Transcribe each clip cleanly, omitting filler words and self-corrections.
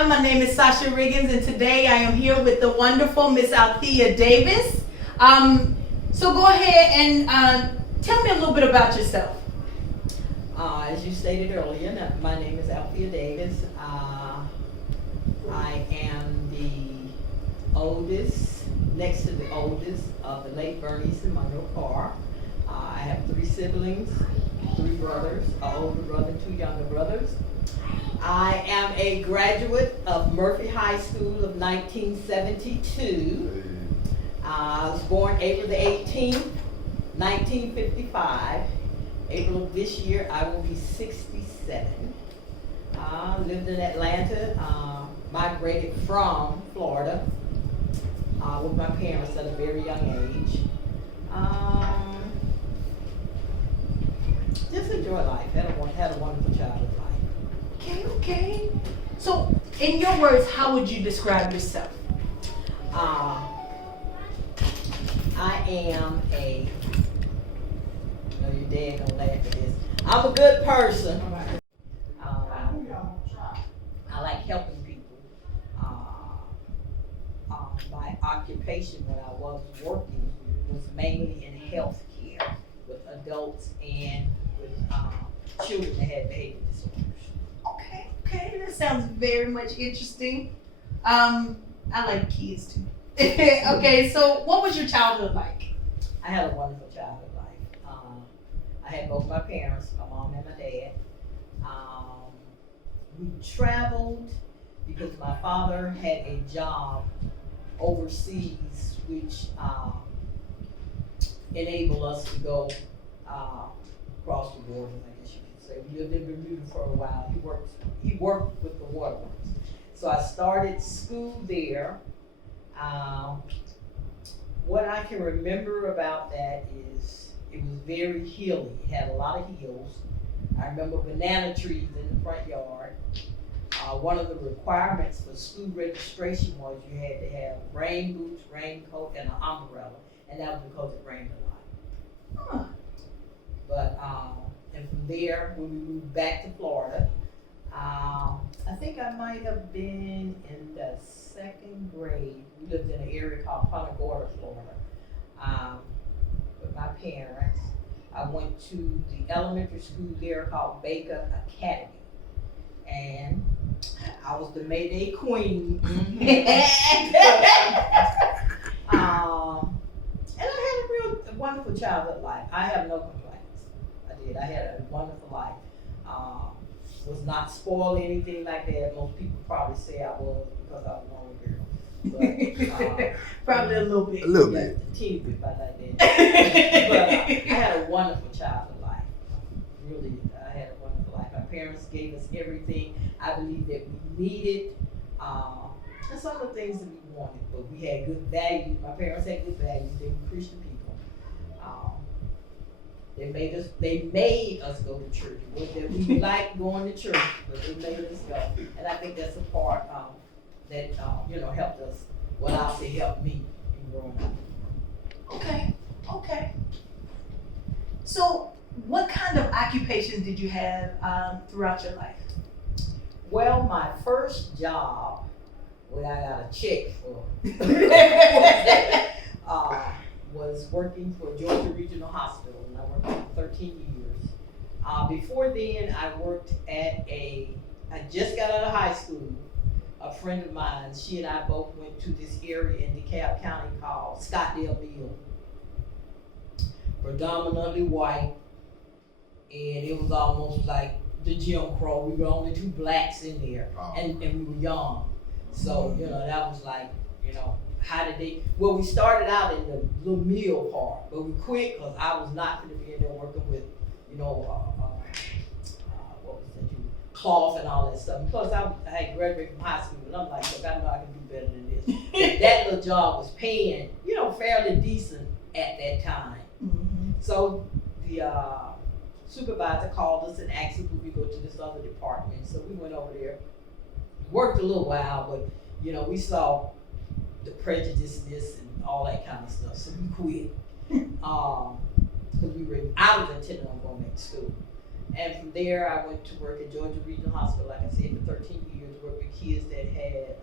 everyone. My name is Sasha Riggins, and today I am here with the wonderful Miss Althea Davis. So go ahead and tell me a little bit about yourself. As you stated earlier, my name is Althea Davis. I am the oldest, next to the oldest of the late Bernice and Monroe Carr. I have 3 siblings, 3 brothers, an older brother and 2 younger brothers. I am a graduate of Murphy High School of 1972. I was born April the 18th, 1955. April of this year, I will be 67. Lived in Atlanta, migrated from Florida with my parents at a very young age. Just enjoy life. Had a wonderful childhood life. Okay. So, in your words, how would you describe yourself? I am your dad gonna laugh at this. I'm a good person. I like helping people. My occupation when I was working was mainly in health care with adults and with children that had behavior disorders. Okay, that sounds very much interesting. I like kids too. Okay, so what was your childhood like? I had a wonderful childhood life. I had both my parents, my mom and my dad. We traveled because my father had a job overseas, which enabled us to go across the border, I guess you could say. We lived in Bermuda for a while. He worked with the waterworks. So I started school there. What I can remember about that is it was very hilly. It had a lot of hills. I remember banana trees in the front yard. One of the requirements for school registration was you had to have rain boots, raincoat, and an umbrella, and that was because it rained a lot. Huh. But and from there, when we moved back to Florida, I think I might have been in the 2nd grade. We lived in an area called Punta Gorda, Florida, with my parents. I went to the elementary school there called Baker Academy, and I was the Mayday Queen. And I had a wonderful childhood life. I have no complaints. I did. I had a wonderful life. Was not spoiled anything like that. Most people probably say I was because I was an only girl. But, Probably a little bit. A little bit. A teeny bit by like that. But I had a wonderful childhood life. Really, I had a wonderful life. My parents gave us everything I believe that we needed. And some of the things that we wanted, but we had good values. My parents had good values. They were Christian people. They made us go to church. It wasn't that we liked going to church, but they made us go. And I think that's a part that helped us. Well, I'll say helped me in growing up. Okay. So, what kind of occupations did you have throughout your life? Well, my first job, what I got a check for, was working for Georgia Regional Hospital, and I worked there for 13 years. Before then, I worked at I just got out of high school. A friend of mine, she and I both went to this area in DeKalb County called Scottdale Mill. Predominantly white, and it was almost like the Jim Crow. We were only 2 blacks in there, and we were young. So, that was like, how did they, well, we started out in the little mill part, but we quit because I was not going to be in there working with, what was that, cloth and all that stuff. And plus, I had graduated from high school, and I'm like, look, I know I can do better than this. That little job was paying, fairly decent at that time. Mm-hmm. So the supervisor called us and asked if we could go to this other department. So we went over there, worked a little while, but we saw the prejudiceness and all that kind of stuff. So we quit because we were, I was intending on going back to school. And from there, I went to work at Georgia Regional Hospital, like I said, for 13 years, worked with kids that had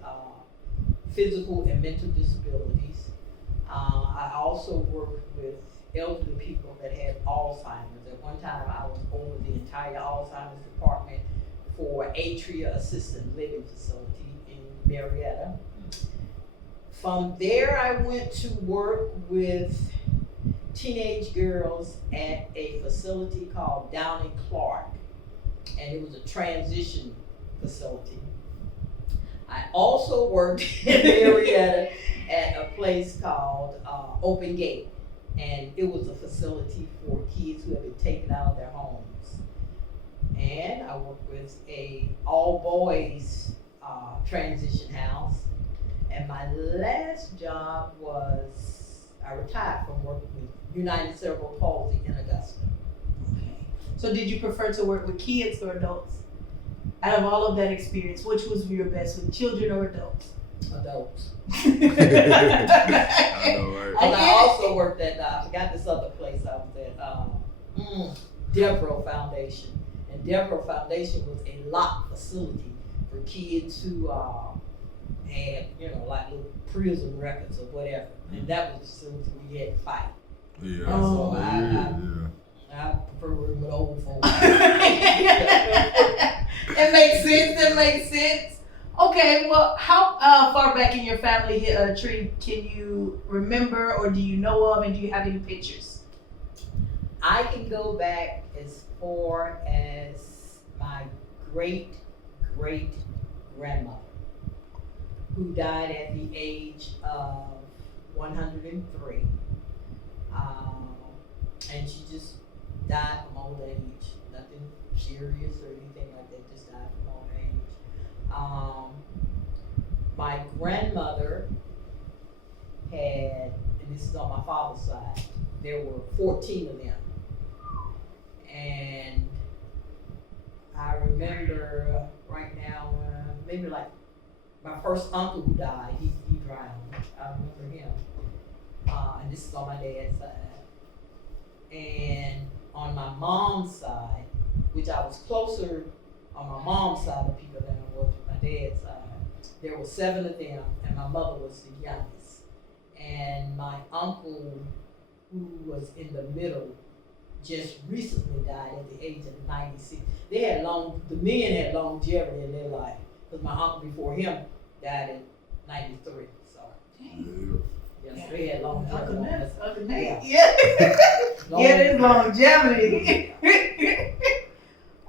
physical and mental disabilities. I also worked with elderly people that had Alzheimer's. At one time, I was over the entire Alzheimer's department for Atria Assisted Living Facility in Marietta. From there, I went to work with teenage girls at a facility called Downing Clark, and it was a transition facility. I also worked in Marietta at a place called Open Gate, and it was a facility for kids who had been taken out of their homes. And I worked with a all boys transition house. And my last job was, I retired from working with United Cerebral Palsy in Augusta. Okay. So did you prefer to work with kids or adults? Out of all of that experience, which was your best, with children or adults? Adults. I know, right? And I also worked at, I forgot this other place I was at, Devereaux Foundation. And Devereaux Foundation was a locked facility for kids who had, you know, like little prison records or whatever. And that was the facility we had to fight. Yeah. Oh, I prefer working with old folks. It makes sense. That makes sense. Okay, well, how far back in your family tree can you remember, or do you know of, and do you have any pictures? I can go back as far as my great grandmother, who died at the age of 103. And she just died from old age. Nothing serious or anything like that, just died from old age. My grandmother had, and this is on my father's side, there were 14 of them. And I remember right now, maybe like my first uncle who died, he drowned. I remember him. And this is on my dad's side. And on my mom's side, which I was closer on my mom's side of people than I was with my dad's side, there were 7 of them, and my mother was the youngest. And my uncle, who was in the middle, just recently died at the age of 96. The men had longevity in their life, because my uncle before him died at 93. So, yes, they had longevity. Yeah. Yeah, there's longevity.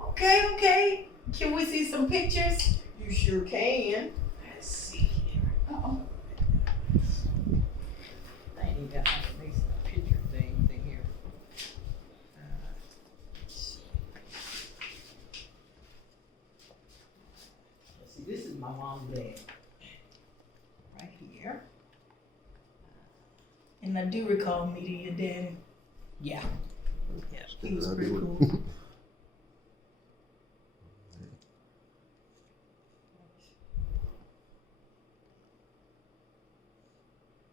Okay. Can we see some pictures? You sure can. Let's see here. Uh-oh. I ain't even got my picture things in here. Let's see, this is my mom and dad. Right here. And I do recall meeting your daddy. Yeah. Yes. He was pretty cool.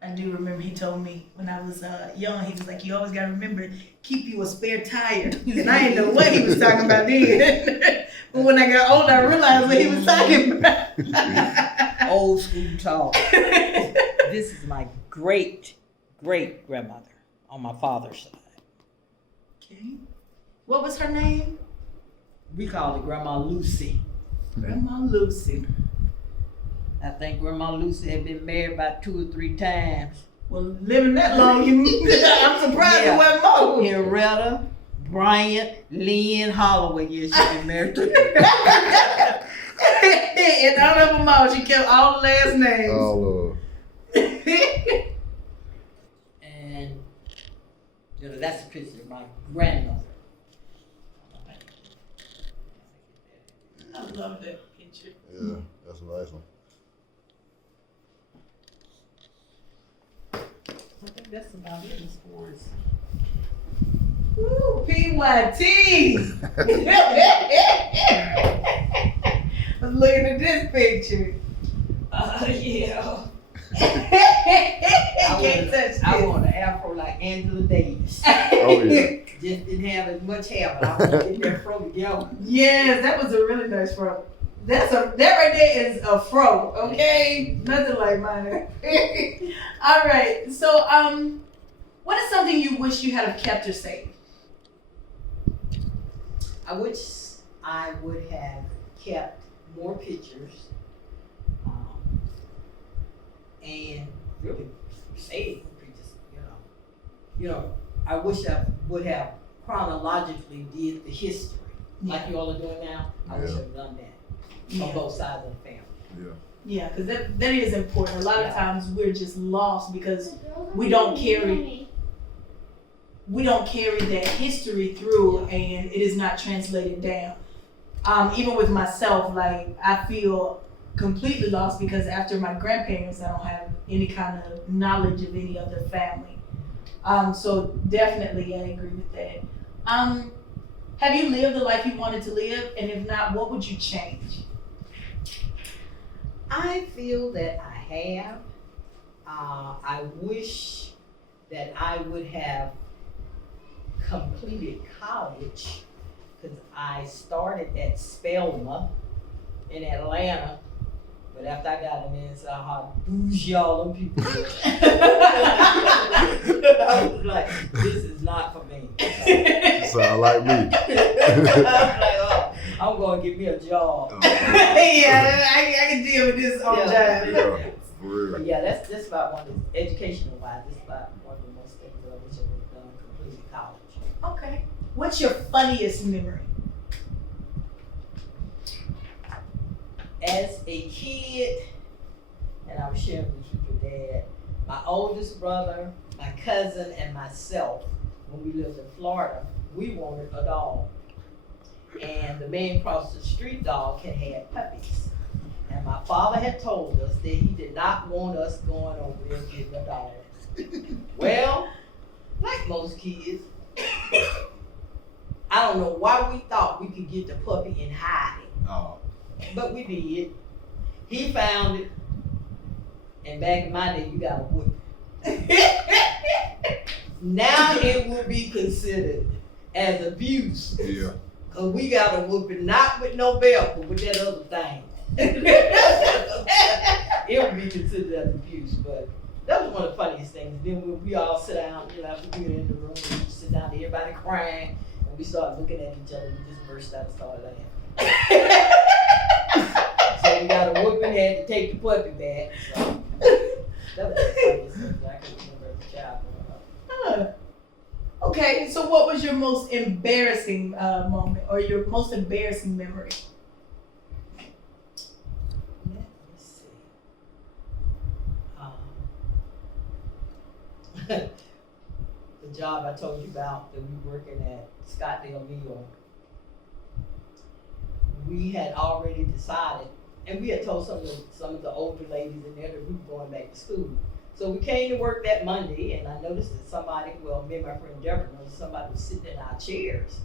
I do remember he told me when I was young, he was like, you always gotta remember, keep you a spare tire. And I didn't know what he was talking about then. But when I got older, I realized what he was talking about. Old school talk. This is my great grandmother on my father's side. Okay. What was her name? We called her Grandma Lucy. Grandma Lucy. I think Grandma Lucy had been married about 2 or 3 times. Well, living that long, I'm surprised it wasn't more. Henrietta, Bryant, Lynn, Holloway, yes, she been married to. And out of them all, she kept all the last names. Oh, Lord. And you know, that's a picture of my grandmother. I love that picture. Yeah, that's a nice one. I think that's about it as far as. Woo, PYT. I was looking at this picture. Yeah. Can't touch this. I want an afro like Angela Davis. Oh, yeah. just didn't have as much hair, but I was getting that fro together. Yes, that was a really nice fro. That right there is a fro, okay? Nothing like mine. All right. So, what is something you wish you had have kept or saved? I wish I would have kept more pictures, and really saved pictures. I wish I would have chronologically did the history like you all are doing now. I wish I'd done that on both sides of the family. Yeah, because that is important. A lot of times we're just lost because we don't carry that history through, and it is not translated down. Even with myself, like I feel completely lost because after my grandparents, I don't have any kind of knowledge of any other family. So definitely, I agree with that. Have you lived the life you wanted to live? And if not, what would you change? I feel that I have. I wish that I would have completed college because I started at Spelman in Atlanta, but after I got in there and saw how bougie all them people were, I was like, this is not for me. Sound like me. I was like, oh, I'm going to get me a job. Yeah, I can deal with this on job. Yeah, for real. But yeah, that's about one of the educational wise. That's about one of the most things that I wish I would have done, completed college. Okay. What's your funniest memory? As a kid, and I was sharing with your dad, my oldest brother, my cousin, and myself, when we lived in Florida, we wanted a dog. And the man across the street dog had puppies. And my father had told us that he did not want us going over there getting a dog. Well, like most kids, I don't know why we thought we could get the puppy and hide it. Oh. But we did. He found it. And back in my day, you got a whip. Now it would be considered as abuse. Yeah. Cause we got a whooping not with no belt, but with that other thing. It would be considered as abuse, but that was one of the funniest things. Then when we all sit down, after we were in the room, we sit down, everybody crying, and we started looking at each other, we just burst out and started laughing. So we got a whooping, had to take the puppy back. So that was the funniest thing that I can remember as a child growing up. Okay, so what was your most embarrassing moment or your most embarrassing memory? Let me see. The job I told you about that we were working at Scottsdale, New York. We had already decided, and we had told some of the older ladies in there that we were going back to school. So we came to work that Monday, and I noticed that me and my friend Deborah noticed somebody was sitting in our chairs,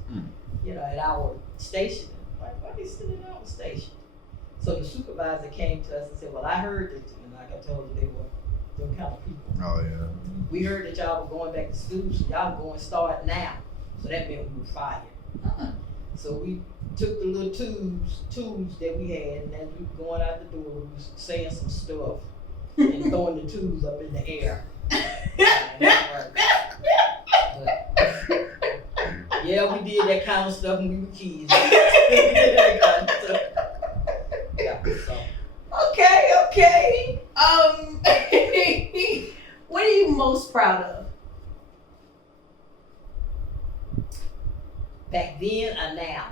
at our station. Like, why are they sitting in our station? So the supervisor came to us and said, well, I heard that, and like I told you, they were them kind of people. Oh, yeah. We heard that y'all were going back to school, so y'all going to start now. So that meant we were fired. So we took the little tubes that we had, and as we were going out the door, we was saying some stuff and throwing the tubes up in the air. Yeah, we did that kind of stuff when we were kids. Okay. What are you most proud of? Back then or now?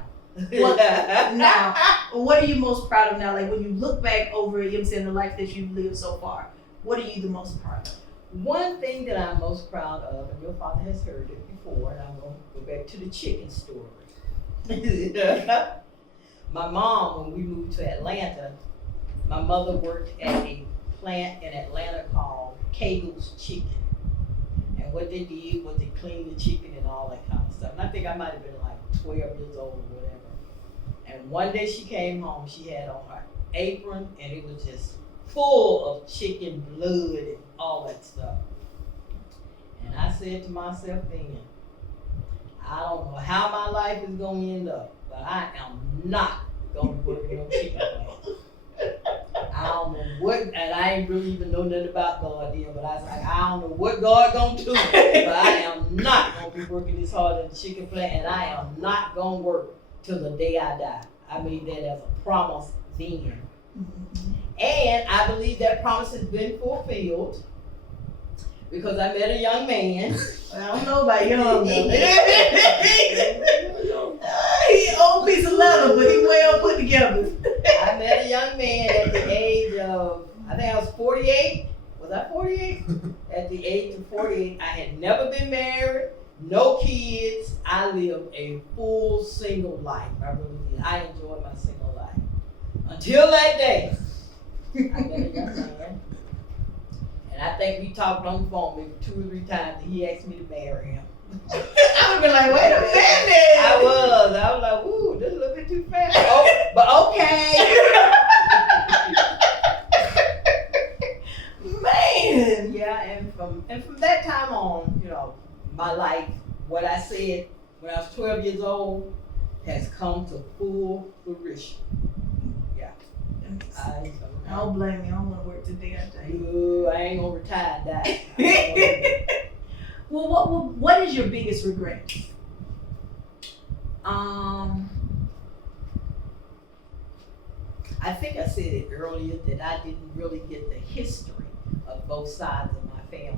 Now, what are you most proud of now? Like when you look back over, the life that you've lived so far, what are you the most proud of? One thing that I'm most proud of, and your father has heard it before, and I'm going to go back to the chicken story. My mom, when we moved to Atlanta, my mother worked at a plant in Atlanta called Kegel's Chicken. And what they did was they cleaned the chicken and all that kind of stuff. And I think I might have been like 12 years old or whatever. And one day she came home, she had on her apron, and it was just full of chicken blood and all that stuff. And I said to myself then, I don't know how my life is going to end up, but I am not going to work in no chicken plant. I don't know what, and I ain't really even know nothing about God then, but I was like, I don't know what God gonna do, but I am not gonna be working this hard in the chicken plant, and I am not gonna work till the day I die. I made that as a promise then. And I believe that promise has been fulfilled because I met a young man. I don't know about young though. He an old piece of leather, but he well put together. I met a young man at the age of, I think I was 48. Was I 48? At the age of 48, I had never been married, no kids. I lived a full single life. I really did. I enjoyed my single life. Until that day, I met a young man. And I think we talked on the phone maybe 2 or 3 times, and he asked me to marry him. I would be like, wait a minute. I was like, ooh, this is a little bit too fast. Oh, but okay. Man. Yeah, and from that time on, you know, my life, what I said when I was 12 years old, has come to full fruition. Yeah. I don't blame you. I don't want to work today. I tell you. Ooh, I ain't gonna retire and die. Well, what is your biggest regret? I think I said it earlier that I didn't really get the history of both sides of my family.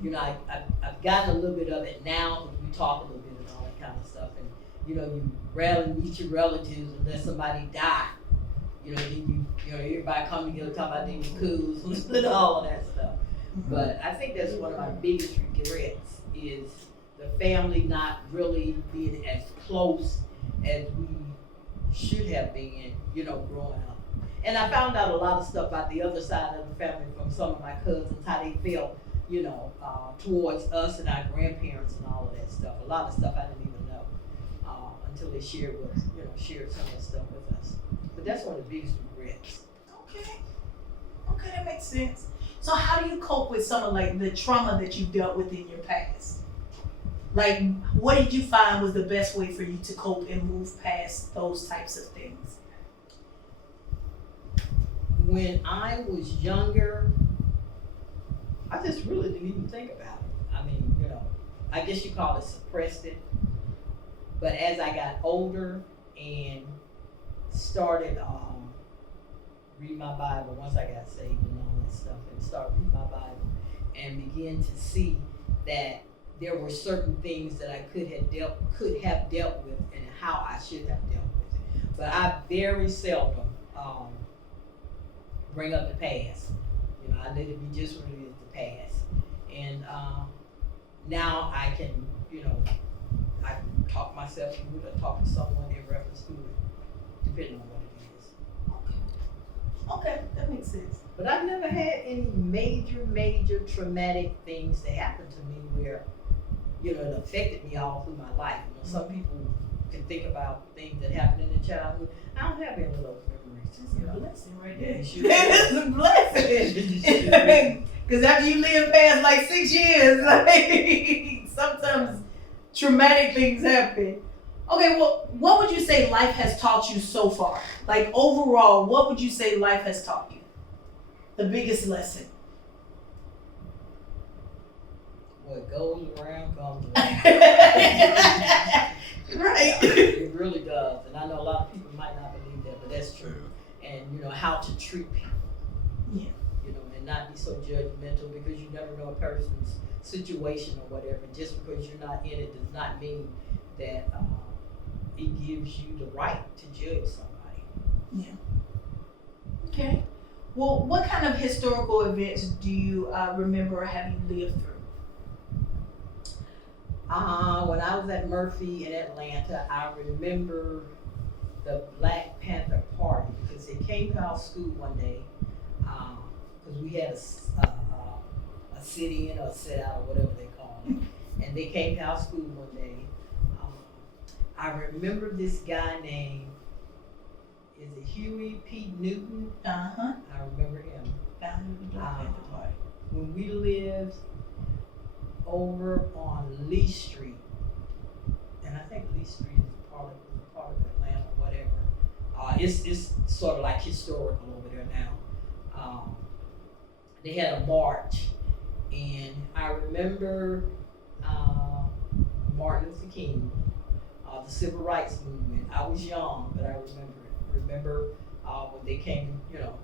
You know, I've gotten a little bit of it now because we talk a little bit and all that kind of stuff. And, you know, you rarely meet your relatives unless somebody die. You know, then you know, everybody come together talking about these coups and all of that stuff. But I think that's one of my biggest regrets is the family not really being as close as we should have been, you know, growing up. And I found out a lot of stuff about the other side of the family from some of my cousins, how they felt, you know, towards us and our grandparents and all of that stuff. A lot of stuff I didn't even know until they shared some of the stuff with us. But that's one of the biggest regrets. Okay, that makes sense. So how do you cope with some of like the trauma that you dealt with in your past? Like, what did you find was the best way for you to cope and move past those types of things? When I was younger, I just really didn't even think about it. I mean, you know, I guess you call it suppressed it. But as I got older and started read my Bible, once I got saved and all that stuff, and started reading my Bible and began to see that there were certain things that I could have dealt with and how I should have dealt with it. But I very seldom bring up the past. You know, I let it be just what it is, the past. And now I can, you know, I can talk myself through it or talk to someone in reference to it, depending on what it is. Okay, that makes sense. But I've never had any major traumatic things that happened to me where, you know, it affected me all through my life. You know, some people can think about things that happened in their childhood. I don't have any of those memories. It's a blessing right there. It's a blessing. Because after you live past like 6 years, like sometimes traumatic things happen. Okay, well, what would you say life has taught you so far? Like overall, what would you say life has taught you? The biggest lesson. What goes around comes around. Right. It really does. And I know a lot of people might not believe that, but that's true. And you know, how to treat people. Yeah. You know, and not be so judgmental because you never know a person's situation or whatever. Just because you're not in it does not mean that it gives you the right to judge somebody. Yeah. Okay. Well, what kind of historical events do you remember or have you lived through? When I was at Murphy in Atlanta, I remember the Black Panther Party because they came to our school one day because we had a sit-in or a sit-out or whatever they call it, and they came to our school one day. I remember this guy named, is it Huey P. Newton? Uh-huh. I remember him. Founder of the Black Panther Party. When we lived over on Lee Street, and I think Lee Street is part of Atlanta, whatever. It's sort of like historical over there now. They had a march, and I remember Martin Luther King, the civil rights movement. I was young, but I remember it. Remember when they came,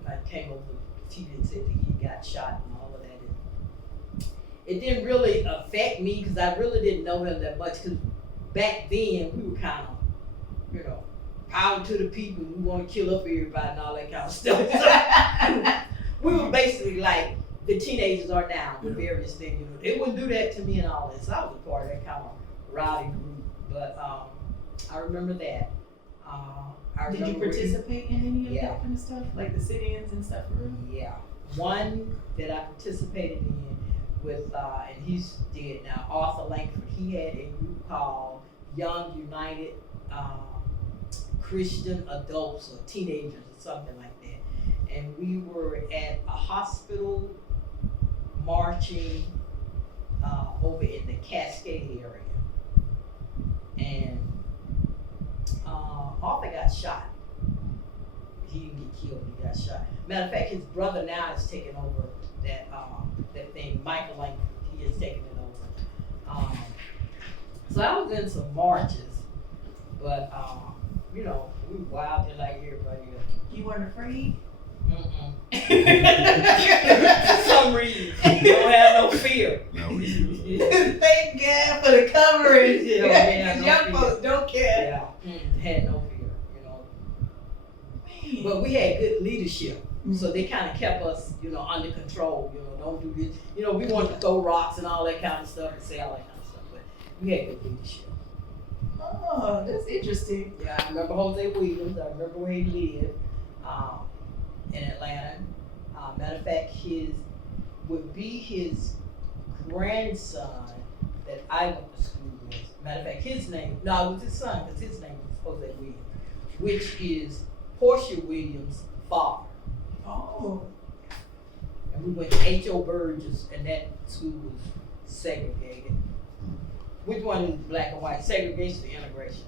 I came over the TV and said that he got shot and all of that. And it didn't really affect me because I really didn't know him that much. Because back then we were kind of, power to the people. We want to kill up everybody and all that kind of stuff. We were basically like the teenagers are now with various things. They wouldn't do that to me and all that. So I was a part of that kind of rowdy group. But I remember that. Did you participate in any of that kind of stuff, like the sit-ins and stuff? Yeah, one that I participated in with, and he's dead now, Arthur Langford. He had a group called Young United Christian Adults or Teenagers or something like that. And we were at a hospital marching over in the Cascade area. And Arthur got shot. He didn't get killed, he got shot. Matter of fact, his brother now is taking over that thing, Michael Langford. He is taking it over. So I was in some marches, but we were wild just like everybody else. You weren't afraid? For some reason, you don't have no fear. No, we do. Thank God for the coverage. Yeah, Young folks don't care. Yeah, had no fear, But we had good leadership, so they kind of kept us, under control. Don't do this. We wanted to throw rocks and all that kind of stuff and say all that kind of stuff, but we had good leadership. Oh, that's interesting. Yeah, I remember Jose Williams. I remember where he lived in Atlanta. Matter of fact, his grandson that I went to school with. Matter of fact, it was his son, because his name was Jose Williams, which is Portia Williams' father. Oh. And we went to H.O. Burgess, and that school was segregated. Which one is black and white? Segregation or integration?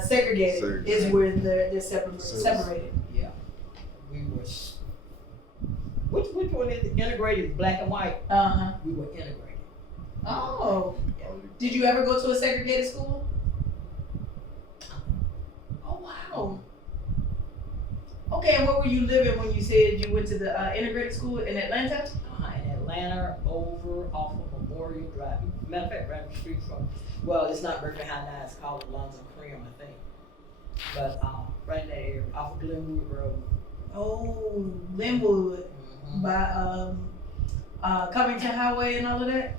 Segregated is where they're separated. Yeah. We were. Which one is integrated? Black and white? Uh-huh. We were integrated. Oh. Yeah. Did you ever go to a segregated school? Oh, wow. Okay, and where were you living when you said you went to the integrated school in Atlanta? In Atlanta, over off of Memorial Drive. Matter of fact, right up the street from, it's not Berkeley High now, it's called Alonzo Cream, I think. But right in that area, off of Glenwood Road. Oh, Glenwood. Mm-hmm. By Covington Highway and all of that?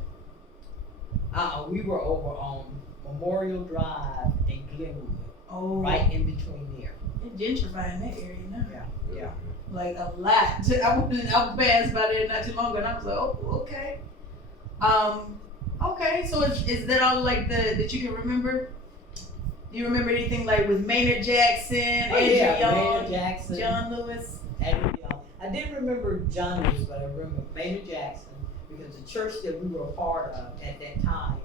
We were over on Memorial Drive and Glenwood. Oh. Right in between there. They're gentrifying that area now. Yeah. Like a lot. I passed by there not too long ago and I was like, oh, okay. Okay, so is that all like that you can remember? Do you remember anything like with Maynard Jackson, Andrew Young, Maynard Jackson, John Lewis? Andrew Young. I didn't remember John Lewis, but I remember Maynard Jackson because the church that we were a part of at that time,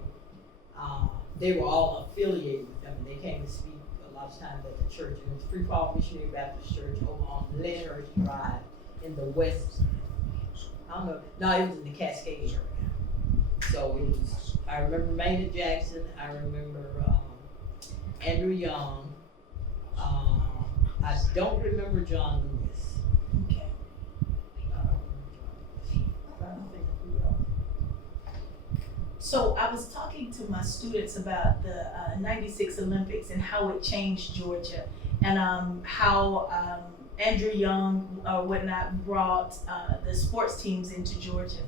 they were all affiliated with them and they came to speak a lot of times at the church. It was Free Fall Missionary Baptist Church over on Lyndhurst Drive in the west. I don't know. No, it was in the Cascade area. So it was, I remember Maynard Jackson, I remember Andrew Young, I don't remember John Lewis. Okay. So I was talking to my students about the 96 Olympics and how it changed Georgia and how Andrew Young or whatnot brought the sports teams into Georgia.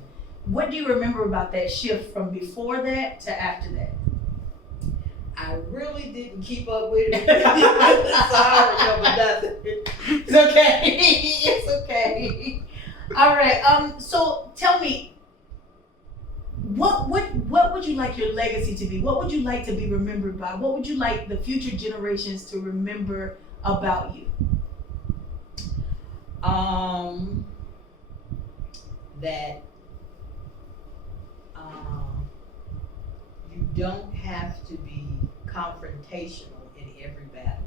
What do you remember about that shift from before that to after that? I really didn't keep up with it. So I don't remember nothing. It's okay. It's okay. All right. So tell me, what would you like your legacy to be? What would you like to be remembered by? What would you like the future generations to remember about you? That you don't have to be confrontational in every battle.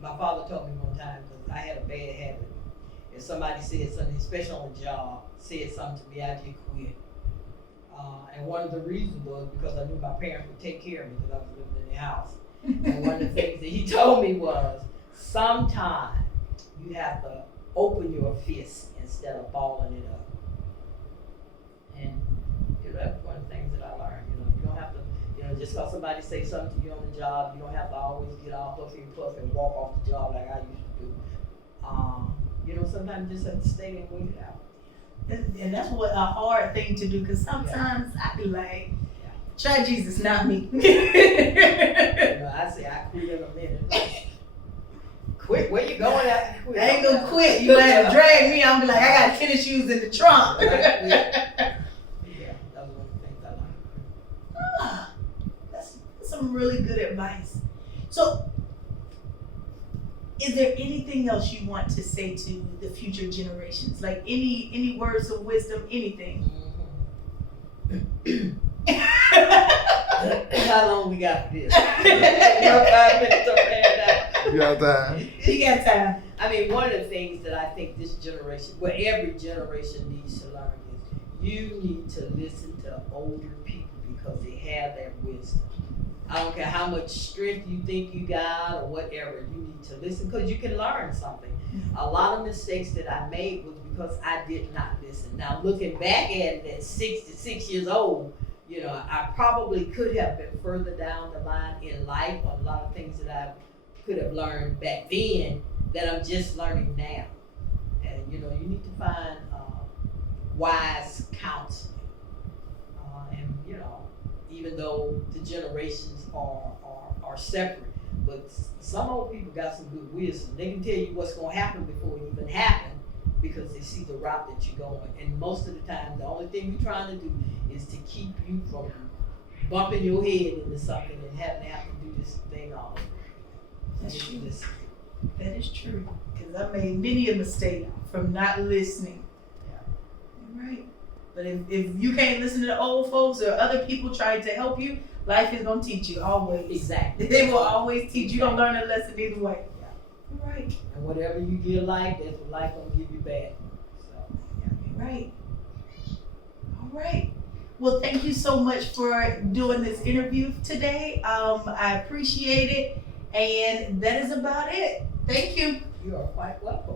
My father told me one time, because I had a bad habit, if somebody said something, especially on the job, said something to me, I just quit. And one of the reasons was because I knew my parents would take care of me because I was living in the house. And one of the things that he told me was, sometimes you have to open your fist instead of balling it up. And that's one of the things that I learned. You don't have to, just because somebody say something to you on the job, you don't have to always get all puffy and puff and walk off the job like I used to do. Sometimes you just have to stay and wait it out. And that's what a hard thing to do, because sometimes I be like, try Jesus, not me. I say I quit in a minute. Quit? Where you going after you quit? I ain't gonna quit. You might have to drag me. I'm be like, I got tennis shoes in the trunk. Yeah, that was one of the things I learned. That's some really good advice. So, is there anything else you want to say to the future generations? Like any words of wisdom, anything? How long we got for this? 5 minutes or down. You got time? You got time. I mean, one of the things that I think this generation, well, every generation needs to learn is you need to listen to older people because they have that wisdom. I don't care how much strength you think you got or whatever, you need to listen because you can learn something. A lot of mistakes that I made was because I did not listen. Now, looking back at it at 66 years old, I probably could have been further down the line in life on a lot of things that I could have learned back then that I'm just learning now. And, you need to find wise counseling. Even though the generations are separate, but some old people got some good wisdom. They can tell you what's going to happen before it even happens because they see the route that you're going. And most of the time, the only thing you're trying to do is to keep you from bumping your head into something and having to have to do this thing all over. That's true. That is true. Because I made many a mistake from not listening. Yeah. Right. But if you can't listen to the old folks or other people trying to help you, life is going to teach you always. Exactly. They will always teach you. You're going to learn a lesson either way. Yeah. Right. And whatever you give life, that's what life going to give you back. So, yeah. Right. All right. Well, thank you so much for doing this interview today. I appreciate it. And that is about it. Thank you. You are quite welcome.